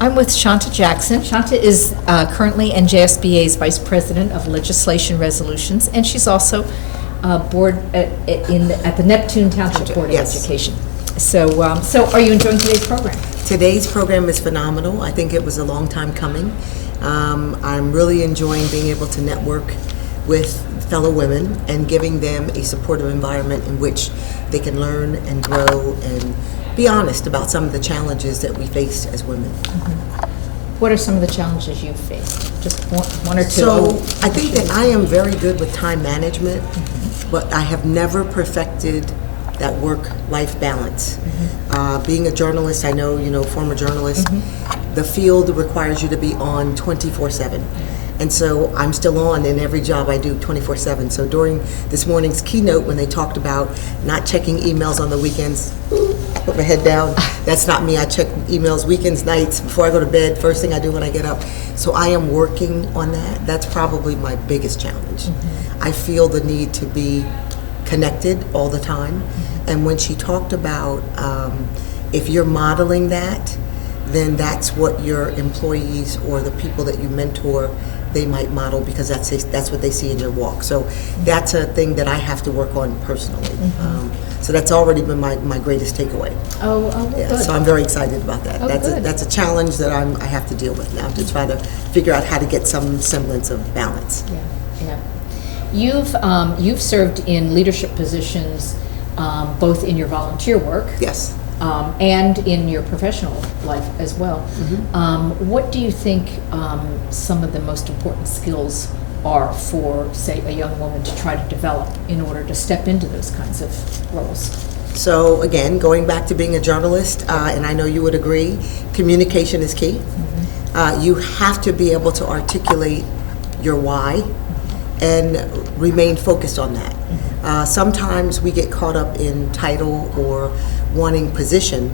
I'm with Chanta Jackson. Chanta is currently NJSBA's Vice President of Legislation Resolutions, and she's also board at the Neptune Township Board of Education. So are you enjoying today's program? Today's program is phenomenal. I think it was a long time coming. I'm really enjoying being able to network with fellow women and giving them a supportive environment in which they can learn and grow and be honest about some of the challenges that we face as women. Mm-hmm. What are some of the challenges you've faced? Just one or two? So I think that I am very good with time management, but I have never perfected that work-life balance. Being a journalist, I know, former journalist, the field requires you to be on 24/7. And so I'm still on in every job I do 24/7. So during this morning's keynote, when they talked about not checking emails on the weekends, put my head down. That's not me. I check emails weekends, nights, before I go to bed, first thing I do when I get up. So I am working on that. That's probably my biggest challenge. I feel the need to be connected all the time. And when she talked about if you're modeling that, then that's what your employees or the people that you mentor, they might model, because that's what they see in your walk. So that's a thing that I have to work on personally. So that's already been my greatest takeaway. Good. So I'm very excited about that. That's a challenge that I have to deal with now, to try to figure out how to get some semblance of balance. You've served in leadership positions both in your volunteer work. Yes. And in your professional life as well. What do you think some of the most important skills are for, say, a young woman to try to develop in order to step into those kinds of roles? So again, going back to being a journalist, and I know you would agree, communication is key. You have to be able to articulate your why and remain focused on that. Sometimes we get caught up in title or wanting position,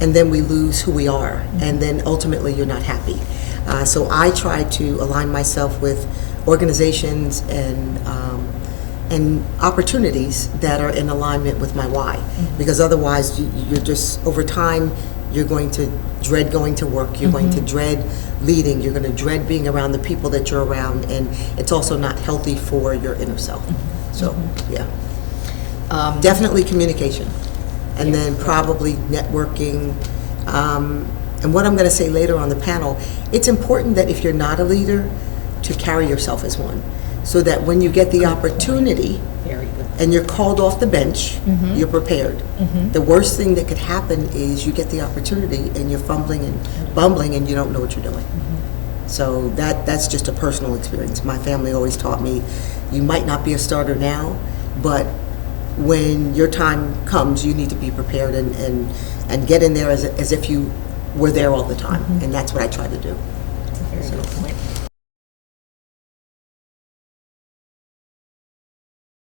and then we lose who we are, and then ultimately you're not happy. So I try to align myself with organizations and opportunities that are in alignment with my why, because otherwise you're just, over time, you're going to dread going to work, you're going to dread leading, you're going to dread being around the people that you're around, and it's also not healthy for your inner self. So definitely communication, and then probably networking. And what I'm going to say later on the panel, it's important that if you're not a leader, to carry yourself as one, so that when you get the opportunity and you're called off the bench, you're prepared. The worst thing that could happen is you get the opportunity and you're fumbling and bumbling and you don't know what you're doing. So that's just a personal experience. My family always taught me, you might not be a starter now, but when your time comes, you need to be prepared and get in there as if you were there all the time. And that's what I try to do. That's a very good point.